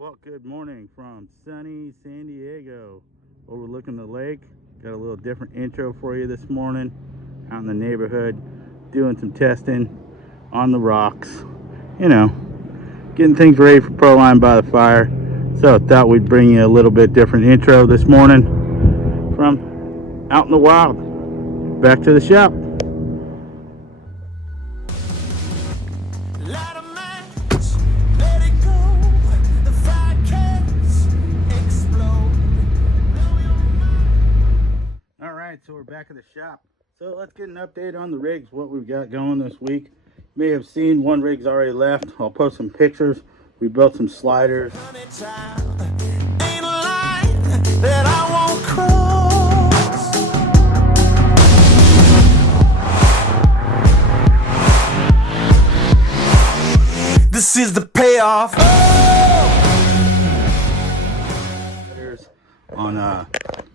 Well, good morning from sunny San Diego, overlooking the lake. Got a little different intro for you this morning. Out in the neighborhood, doing some testing on the rocks. You know, getting things ready for Proline by the Fire. So I thought we'd bring you a little bit different intro this morning from out in the wild. Back to the shop. So we're back at the shop. So let's get an update on the rigs, what we've got going this week. You may have seen one rig's already left. I'll post some pictures. We built some sliders. This is the payoff. On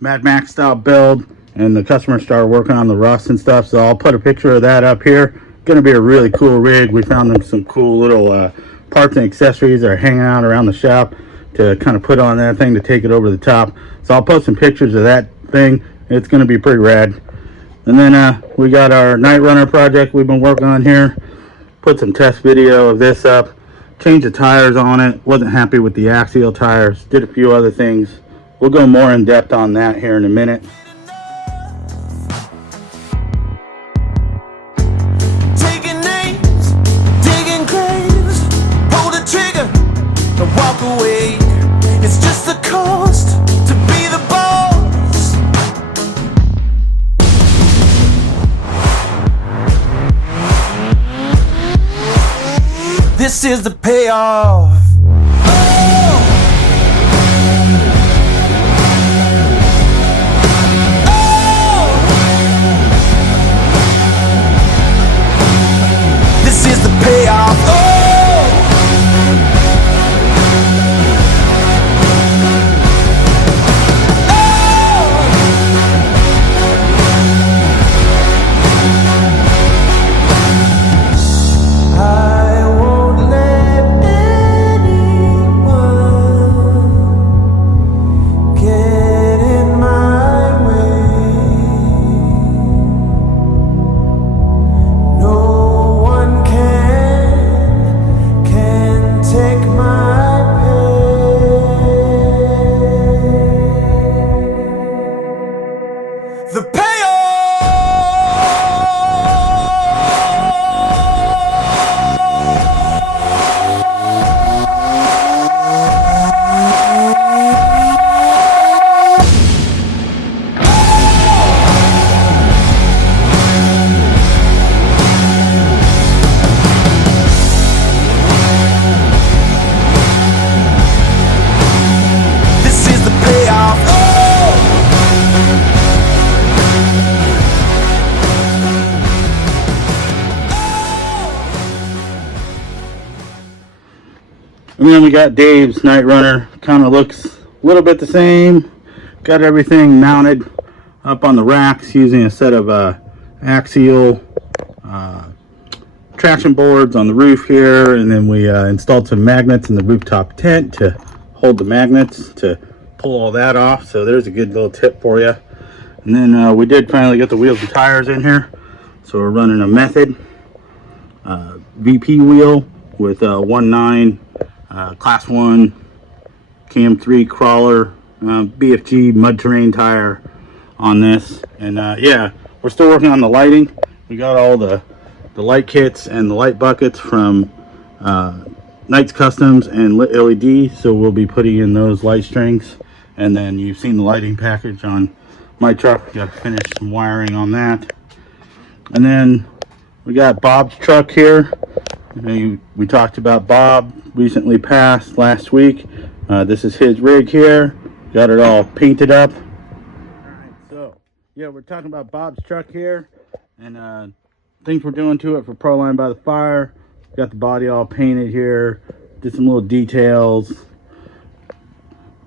Mad Max style build. And the customer started working on the rust and stuff, so I'll put a picture of that up here. Gonna be a really cool rig. We found them some cool little parts and accessories that are hanging out around the shop to kind of put on that thing to take it over the top. So I'll post some pictures of that thing. It's gonna be pretty rad. And then we got our Night Runner project we've been working on here. Put some test video of this up. Changed the tires on it. Wasn't happy with the axial tires. Did a few other things. We'll go more in depth on that here in a minute. Walk away, it's just the cost to be the boss. This is the payoff. This is the payoff. And then we got Dave's Night Runner. Kind of looks a little bit the same. Got everything mounted up on the racks using a set of axial traction boards on the roof here. And then we installed some magnets in the rooftop tent to hold the magnets to pull all that off. So there's a good little tip for you. And then we did finally get the wheels and tires in here. So we're running a Method VP wheel with 1.9 Class 1 Cam 3 crawler BFG mud terrain tire on this. And yeah, we're still working on the lighting. We got all the light kits and the light buckets from Knights Customs and Lit LED, so we'll be putting in those light strings. And then you've seen the lighting package on my truck. Got to finish some wiring on that. And then we got Bob's truck here. We talked about Bob, recently passed last week. This is his rig here. Got it all painted up. Alright, so yeah, we're talking about Bob's truck here and things we're doing to it for Proline by the Fire. Got the body all painted here. Did some little details.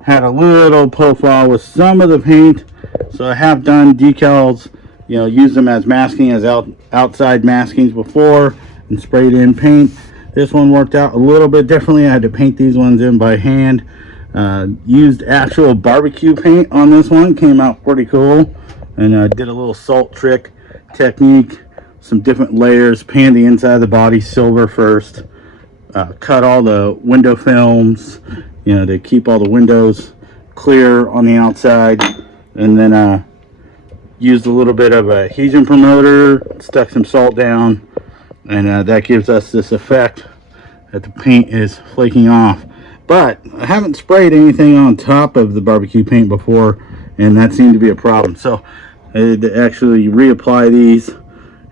Had a little profile with some of the paint. So I have done decals, used them as masking, as outside maskings before, and sprayed in paint. This one worked out a little bit differently. I had to paint these ones in by hand. Used actual barbecue paint on this one. Came out pretty cool. And did a little salt trick technique. Some different layers. Painted the inside of the body silver first. Cut all the window films, you know, to keep all the windows clear on the outside. And then used a little bit of a adhesion promoter. Stuck some salt down. And that gives us this effect that the paint is flaking off. But I haven't sprayed anything on top of the barbecue paint before, and that seemed to be a problem. So I had to actually reapply these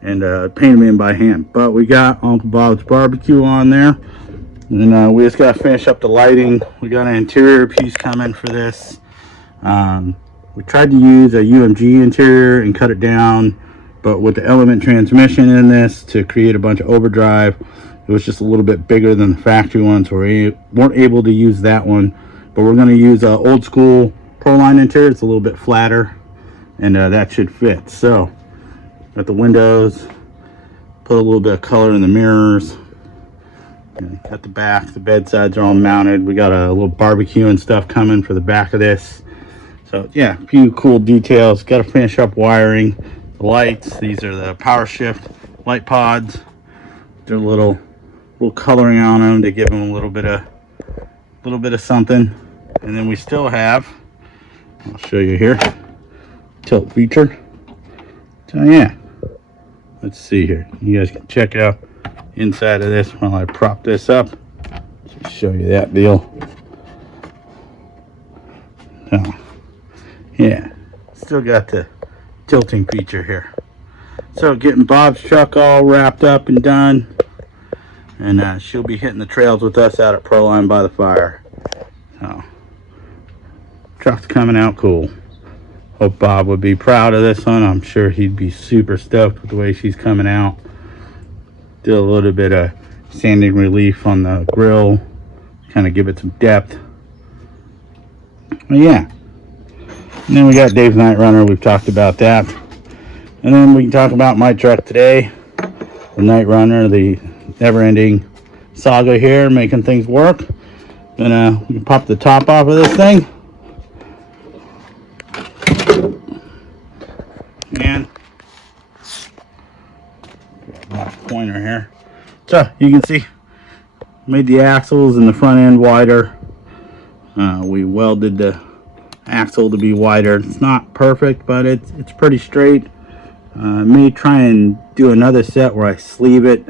and paint them in by hand. But we got Uncle Bob's Barbecue on there. And we just got to finish up the lighting. We got an interior piece coming for this. We tried to use a UMG interior and cut it down. But with the element transmission in this to create a bunch of overdrive, it was just a little bit bigger than the factory one, so we weren't able to use that one. But we're going to use an old school Proline interior. It's a little bit flatter, and that should fit. So, got the windows, put a little bit of color in the mirrors, got the back, the bedsides are all mounted. We got a little barbecue and stuff coming for the back of this. So, yeah, a few cool details. Got to finish up wiring. Lights, these are the power shift light pods. They're a little coloring on them to give them a little bit of something. And then we still have, I'll show you here, tilt feature. So yeah, let's see here, you guys can check out inside of this while I prop this up. Just show you that deal. So yeah, still got the tilting feature here. So getting Bob's truck all wrapped up and done, and she'll be hitting the trails with us out at Proline by the fire. So truck's coming out cool. Hope Bob would be proud of this one. I'm sure he'd be super stoked with the way she's coming out. Did a little bit of sanding relief on the grill, kind of give it some depth. But yeah. And then we got Dave's Night Runner. We've talked about that. And then we can talk about my truck today. The Night Runner, the never-ending saga here, making things work. Then we can pop the top off of this thing. And my pointer here. So you can see, made the axles and the front end wider. We welded the axle to be wider. It's not perfect, but it's pretty straight. May try and do another set where I sleeve it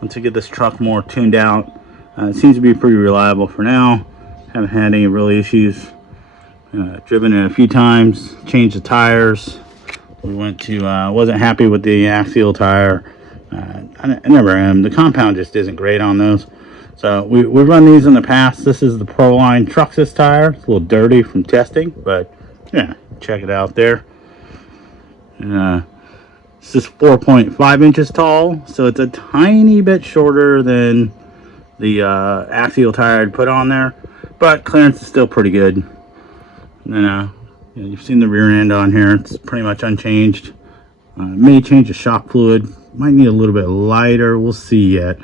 once I get this truck more tuned out. It seems to be pretty reliable for now. Haven't had any real issues. Driven it a few times, changed the tires. We went to, wasn't happy with the axial tire. I never am. The compound just isn't great on those. So we've run these in the past. This is the Proline Truxus tire. It's a little dirty from testing, but yeah, check it out there. It's just 4.5 inches tall, so it's a tiny bit shorter than the axial tire I'd put on there, but clearance is still pretty good. And then you've seen the rear end on here. It's pretty much unchanged. May change the shock fluid. Might need a little bit lighter. We'll see yet.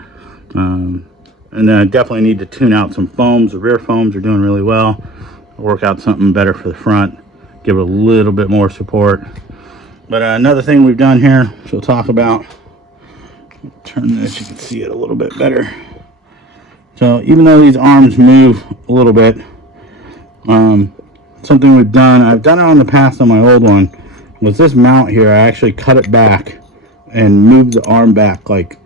And then I definitely need to tune out some foams. The rear foams are doing really well. Work out something better for the front. Give it a little bit more support. But another thing we've done here, which we'll talk about. Turn this, you can see it a little bit better. So even though these arms move a little bit, something we've done, I've done it on the past on my old one, was this mount here. I actually cut it back and moved the arm back like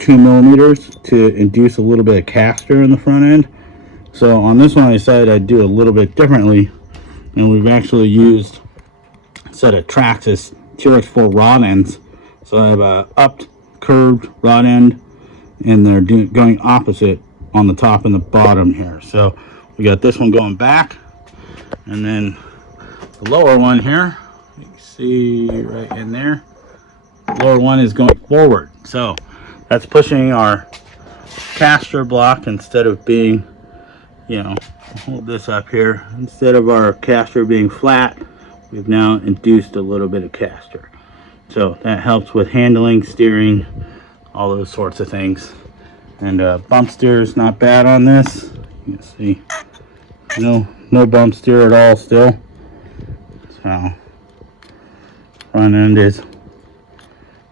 2 millimeters to induce a little bit of caster in the front end. So on this one I decided I'd do a little bit differently, and we've actually used a set of Traxxas TRX4 rod ends. So I have a upped curved rod end, and they're going opposite on the top and the bottom here. So we got this one going back, and then the lower one here, you can see right in there, the lower one is going forward. So that's pushing our caster block instead of being, hold this up here, instead of our caster being flat, we've now induced a little bit of caster. So that helps with handling, steering, all those sorts of things. And bump steer is not bad on this. You can see no bump steer at all still. So front end is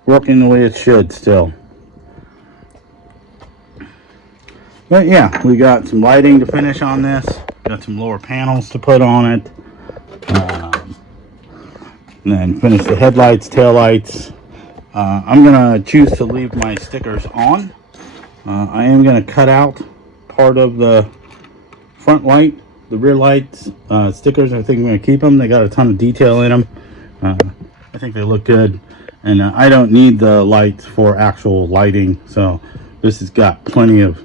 working the way it should still. But yeah, we got some lighting to finish on this. Got some lower panels to put on it. And then finish the headlights, taillights. I'm gonna choose to leave my stickers on. I am gonna cut out part of the front light, the rear lights stickers. I think I'm gonna keep them. They got a ton of detail in them. I think they look good, and I don't need the lights for actual lighting, so this has got plenty of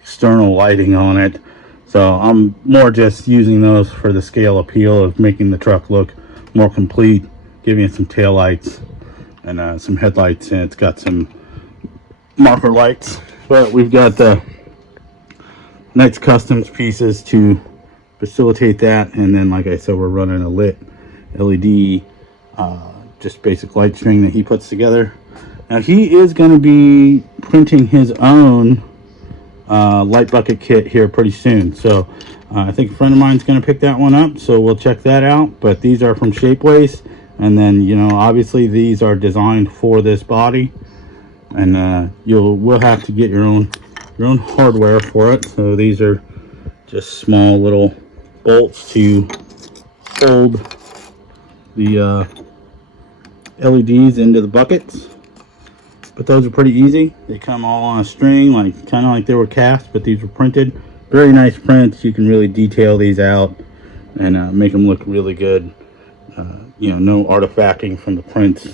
external lighting on it. So I'm more just using those for the scale appeal of making the truck look more complete, giving it some tail lights and some headlights, and it's got some marker lights. But we've got the nice customs pieces to facilitate that, and then like I said, we're running a lit LED just basic light string that he puts together. Now he is going to be printing his own light bucket kit here pretty soon, so I think a friend of mine's going to pick that one up, so we'll check that out. But these are from Shapeways, and then obviously these are designed for this body, and we'll have to get your own hardware for it. So these are just small little bolts to hold the LEDs into the buckets, but those are pretty easy. They come all on a string, kind of like they were cast, but these were printed. Very nice prints. You can really detail these out and make them look really good. No artifacting from the prints,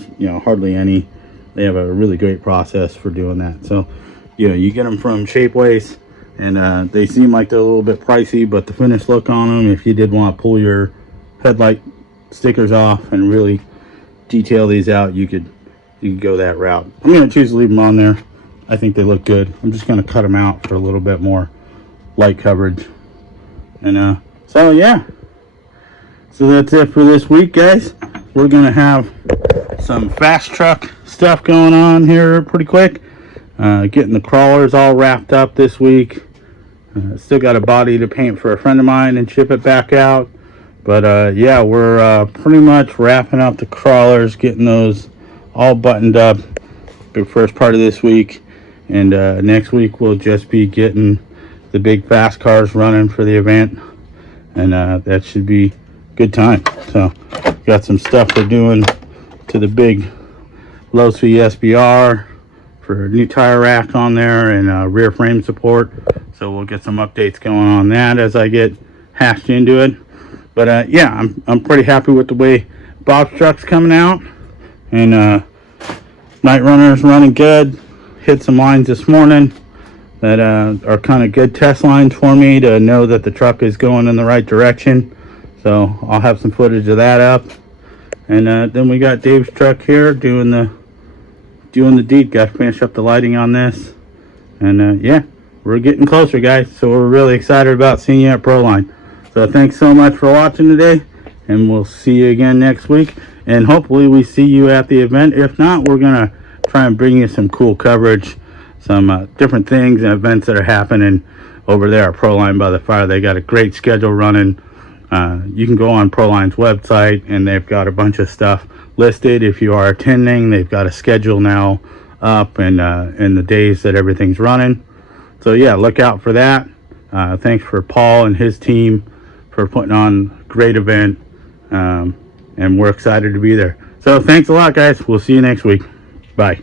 hardly any. They have a really great process for doing that. So you get them from Shapeways, and they seem like they're a little bit pricey, but the finished look on them, if you did want to pull your headlight stickers off and really detail these out, you could go that route. I'm going to choose to leave them on there. I think they look good. I'm just going to cut them out for a little bit more light coverage. And so yeah, so that's it for this week, guys. We're going to have some fast truck stuff going on here pretty quick. Getting the crawlers all wrapped up this week. Still got a body to paint for a friend of mine and ship it back out. But yeah, we're pretty much wrapping up the crawlers, getting those all buttoned up the first part of this week. And next week we'll just be getting the big fast cars running for the event. And that should be good time. So got some stuff we're doing to the big low speed SBR for a new tire rack on there and rear frame support. So we'll get some updates going on that as I get hashed into it. But yeah, I'm pretty happy with the way Bob's truck's coming out, and Night Runner's running good. Hit some lines this morning that are kind of good test lines for me to know that the truck is going in the right direction. So I'll have some footage of that up, and then we got Dave's truck here doing the deed. Got to finish up the lighting on this, and yeah, we're getting closer, guys. So we're really excited about seeing you at Proline. So thanks so much for watching today, and we'll see you again next week. And hopefully we see you at the event. If not, we're going to try and bring you some cool coverage, some different things and events that are happening over there at Proline by the Fire. They got a great schedule running. You can go on Proline's website, and they've got a bunch of stuff listed. If you are attending, they've got a schedule now up and the days that everything's running. So yeah, look out for that. Thanks for Paul and his team for putting on a great event, and we're excited to be there. So thanks a lot, guys. We'll see you next week. Bye.